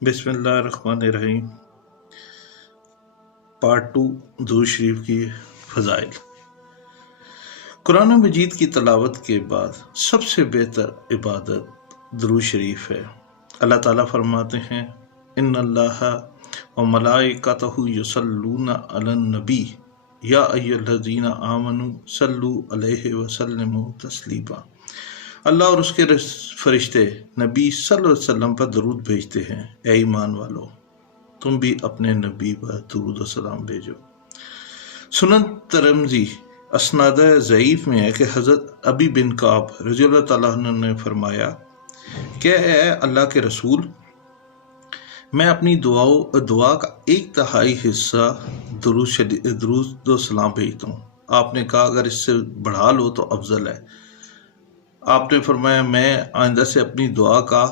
بسم اللہ الرحمن الرحیم۔ پارٹ 2، درود شریف کی فضائل۔ قرآن مجید کی تلاوت کے بعد سب سے بہتر عبادت درود شریف ہے۔ اللہ تعالیٰ فرماتے ہیں ان اللہ و ملائکتہ یصلون علی النبی یا ایھا الذین آمنوا صلوا علیہ وسلموا تسلیما۔ اللہ اور اس کے فرشتے نبی صلی اللہ علیہ وسلم پر درود بھیجتے ہیں۔ اے ایمان والو، تم بھی اپنے نبی پر درود و سلام بھیجو۔ سنن ترمذی اسناد ضعیف میں ہے کہ حضرت ابی بن کعب رضی اللہ تعالیٰ عنہ نے فرمایا کہ اے اللہ کے رسول، میں اپنی دعا کا 1/3 حصہ درود و سلام بھیجتا ہوں۔ آپ نے کہا اگر اس سے بڑھا لو تو افضل ہے۔ آپ نے فرمایا میں آئندہ سے اپنی دعا کا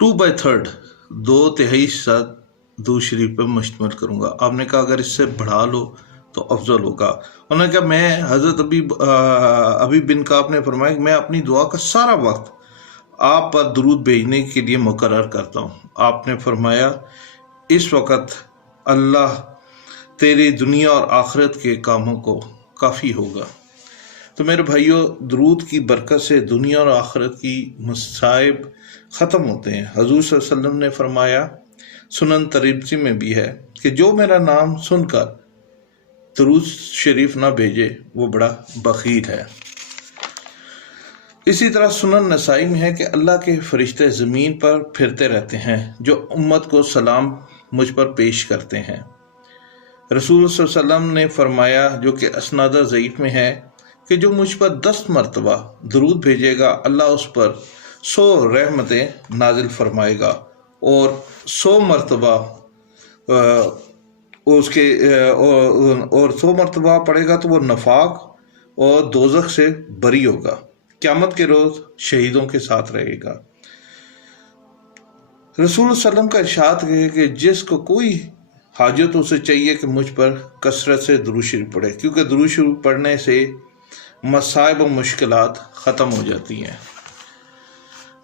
2/3 حصہ درود شریف پر مشتمل کروں گا۔ آپ نے کہا اگر اس سے بڑھا لو تو افضل ہوگا۔ انہوں نے کہا میں حضرت ابی بن کعب نے فرمایا کہ میں اپنی دعا کا سارا وقت آپ پر درود بھیجنے کے لیے مقرر کرتا ہوں۔ آپ نے فرمایا اس وقت اللہ تیری دنیا اور آخرت کے کاموں کو کافی ہوگا۔ تو میرے بھائیوں، درود کی برکت سے دنیا اور آخرت کی مصائب ختم ہوتے ہیں۔ حضور صلی اللہ علیہ وسلم نے فرمایا، سنن ترمذی میں بھی ہے کہ جو میرا نام سن کر درود شریف نہ بھیجے وہ بڑا بخیل ہے۔ اسی طرح سنن نسائی میں ہے کہ اللہ کے فرشتے زمین پر پھرتے رہتے ہیں جو امت کو سلام مجھ پر پیش کرتے ہیں۔ رسول صلی اللہ علیہ وسلم نے فرمایا، جو کہ اسناد ضعیف میں ہے، کہ جو مجھ پر 10 مرتبہ درود بھیجے گا اللہ اس پر 100 رحمتیں نازل فرمائے گا، اور 100 مرتبہ اور 100 مرتبہ پڑھے گا تو وہ نفاق اور دوزخ سے بری ہوگا، قیامت کے روز شہیدوں کے ساتھ رہے گا۔ رسول صلی اللہ علیہ وسلم کا ارشاد ہے کہ جس کو کوئی حاجت اسے چاہیے کہ مجھ پر کثرت سے درود شریف پڑھے، کیونکہ درود شریف پڑھنے سے مصائب و مشکلات ختم ہو جاتی ہیں۔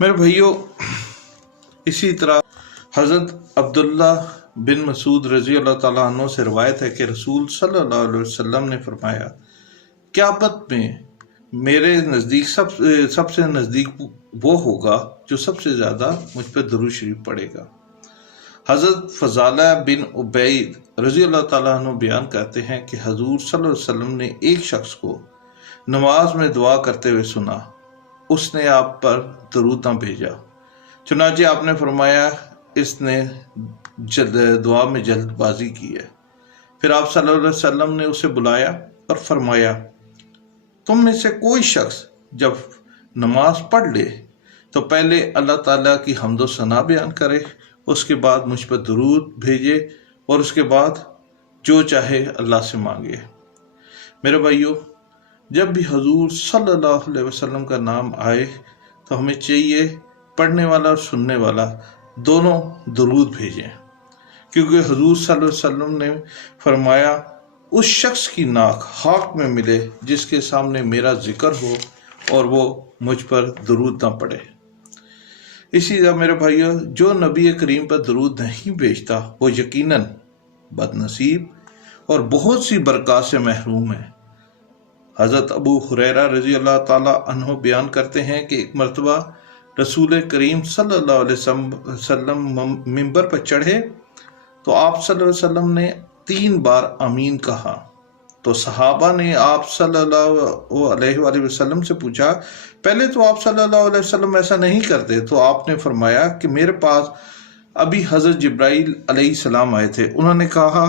میرے بھائیوں، اسی طرح حضرت عبداللہ بن مسعود رضی اللہ تعالیٰ عنہ سے روایت ہے کہ رسول صلی اللہ علیہ وسلم نے فرمایا، قیامت میں میرے نزدیک سب سے نزدیک وہ ہوگا جو سب سے زیادہ مجھ پہ درود شریف پڑھے گا۔ حضرت فضالہ بن عبید رضی اللہ تعالیٰ عنہ بیان کرتے ہیں کہ حضور صلی اللہ علیہ وسلم نے ایک شخص کو نماز میں دعا کرتے ہوئے سنا، اس نے آپ پر درود نہ بھیجا، چنانچہ آپ نے فرمایا اس نے دعا میں جلد بازی کی ہے۔ پھر آپ صلی اللہ علیہ وسلم نے اسے بلایا اور فرمایا، تم میں سے کوئی شخص جب نماز پڑھ لے تو پہلے اللہ تعالیٰ کی حمد و ثنا بیان کرے، اس کے بعد مجھ پر درود بھیجے، اور اس کے بعد جو چاہے اللہ سے مانگے۔ میرے بھائیوں، جب بھی حضور صلی اللہ علیہ وسلم کا نام آئے تو ہمیں چاہیے پڑھنے والا اور سننے والا دونوں درود بھیجیں، کیونکہ حضور صلی اللہ علیہ وسلم نے فرمایا اس شخص کی ناک خاک میں ملے جس کے سامنے میرا ذکر ہو اور وہ مجھ پر درود نہ پڑے۔ اسی طرح میرے بھائیوں، جو نبی کریم پر درود نہیں بھیجتا وہ یقیناً بد نصیب اور بہت سی برکات سے محروم ہے۔ حضرت ابو ہریرہ رضی اللہ تعالیٰ عنہ بیان کرتے ہیں کہ ایک مرتبہ رسول کریم صلی اللہ علیہ وسلم ممبر پر چڑھے تو آپ صلی اللہ علیہ وسلم نے 3 بار آمین کہا، تو صحابہ نے آپ صلی اللہ علیہ وآلہ وسلم سے پوچھا، پہلے تو آپ صلی اللہ علیہ وسلم ایسا نہیں کرتے، تو آپ نے فرمایا کہ میرے پاس ابھی حضرت جبرائیل علیہ السلام آئے تھے، انہوں نے کہا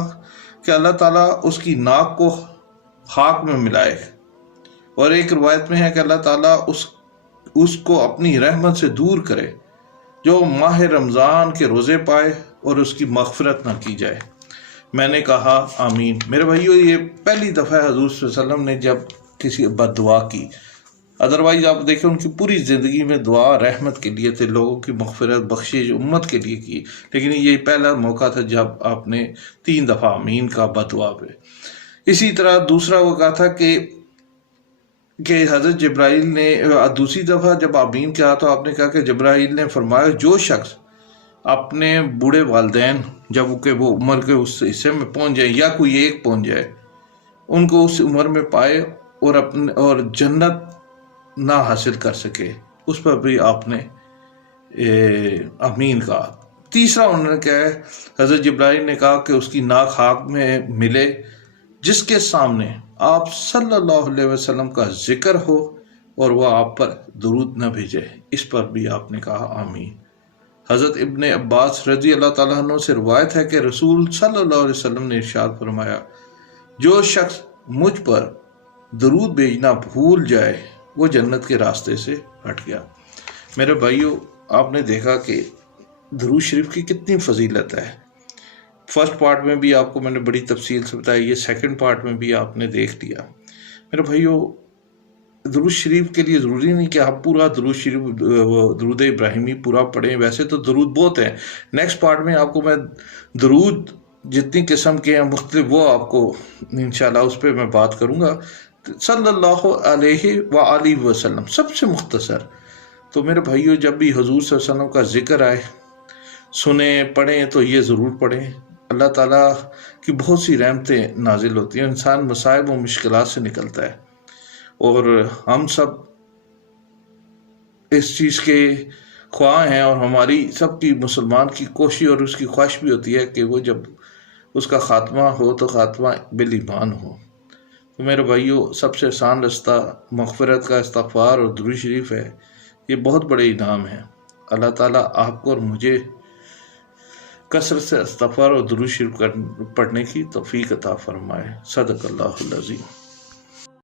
کہ اللہ تعالیٰ اس کی ناک کو خاک میں ملائے، اور ایک روایت میں ہے کہ اللہ تعالیٰ اس کو اپنی رحمت سے دور کرے، جو ماہ رمضان کے روزے پائے اور اس کی مغفرت نہ کی جائے۔ میں نے کہا آمین۔ میرے بھائیو، یہ پہلی دفعہ حضور صلی اللہ علیہ وسلم نے جب کسی بد دعا کی، ادروائز آپ دیکھیں ان کی پوری زندگی میں دعا رحمت کے لیے تھے، لوگوں کی مغفرت بخشش امت کے لیے کی، لیکن یہ پہلا موقع تھا جب آپ نے 3 دفعہ آمین کا بد دعا پہ۔ اسی طرح دوسرا موقع تھا کہ حضرت جبرائیل نے دوسری دفعہ جب آمین کہا تو آپ نے کہا کہ جبرائیل نے فرمایا جو شخص اپنے بوڑھے والدین جب کہ وہ عمر کے اس حصے میں پہنچ جائے یا کوئی ایک پہنچ جائے ان کو اس عمر میں پائے اور جنت نہ حاصل کر سکے، اس پر بھی آپ نے آمین کہا۔ تیسرا انہوں نے کہا ہے، حضرت جبرائیل نے کہا کہ اس کی ناک خاک میں ملے جس کے سامنے آپ صلی اللہ علیہ وسلم کا ذکر ہو اور وہ آپ پر درود نہ بھیجے، اس پر بھی آپ نے کہا آمین۔ حضرت ابن عباس رضی اللہ تعالیٰ عنہ سے روایت ہے کہ رسول صلی اللہ علیہ وسلم نے ارشاد فرمایا، جو شخص مجھ پر درود بھیجنا بھول جائے وہ جنت کے راستے سے ہٹ گیا۔ میرے بھائیو، آپ نے دیکھا کہ درود شریف کی کتنی فضیلت ہے۔ فرسٹ پارٹ میں بھی آپ کو میں نے بڑی تفصیل سے بتایا، یہ سیکنڈ پارٹ میں بھی آپ نے دیکھ لیا۔ میرے بھائیو، درود شریف کے لیے ضروری نہیں کہ آپ پورا درود شریف درود ابراہیمی پورا پڑھیں، ویسے تو درود بہت ہیں۔ نیکسٹ پارٹ میں آپ کو میں درود جتنی قسم کے ہیں مختلف، وہ آپ کو انشاءاللہ اس پہ میں بات کروں گا۔ صلی اللہ علیہ وآلہ وسلم سب سے مختصر۔ تو میرے بھائیو، جب بھی حضور صلی اللہ علیہ وسلم کا ذکر آئے، سنیں پڑھیں تو یہ ضرور پڑھیں۔ اللہ تعالیٰ کی بہت سی رحمتیں نازل ہوتی ہیں، انسان مصائب و مشکلات سے نکلتا ہے، اور ہم سب اس چیز کے خواہ ہیں، اور ہماری سب کی مسلمان کی کوشش اور اس کی خواہش بھی ہوتی ہے کہ وہ جب اس کا خاتمہ ہو تو خاتمہ بالایمان ہو۔ تو میرے بھائیو، سب سے آسان رستہ مغفرت کا استغفار اور درود شریف ہے۔ یہ بہت بڑے انعام ہیں۔ اللہ تعالیٰ آپ کو اور مجھے کثرت سے استغفار اور درود شریف پڑھنے کی توفیق عطا فرمائے۔ صدق اللہ العظیم۔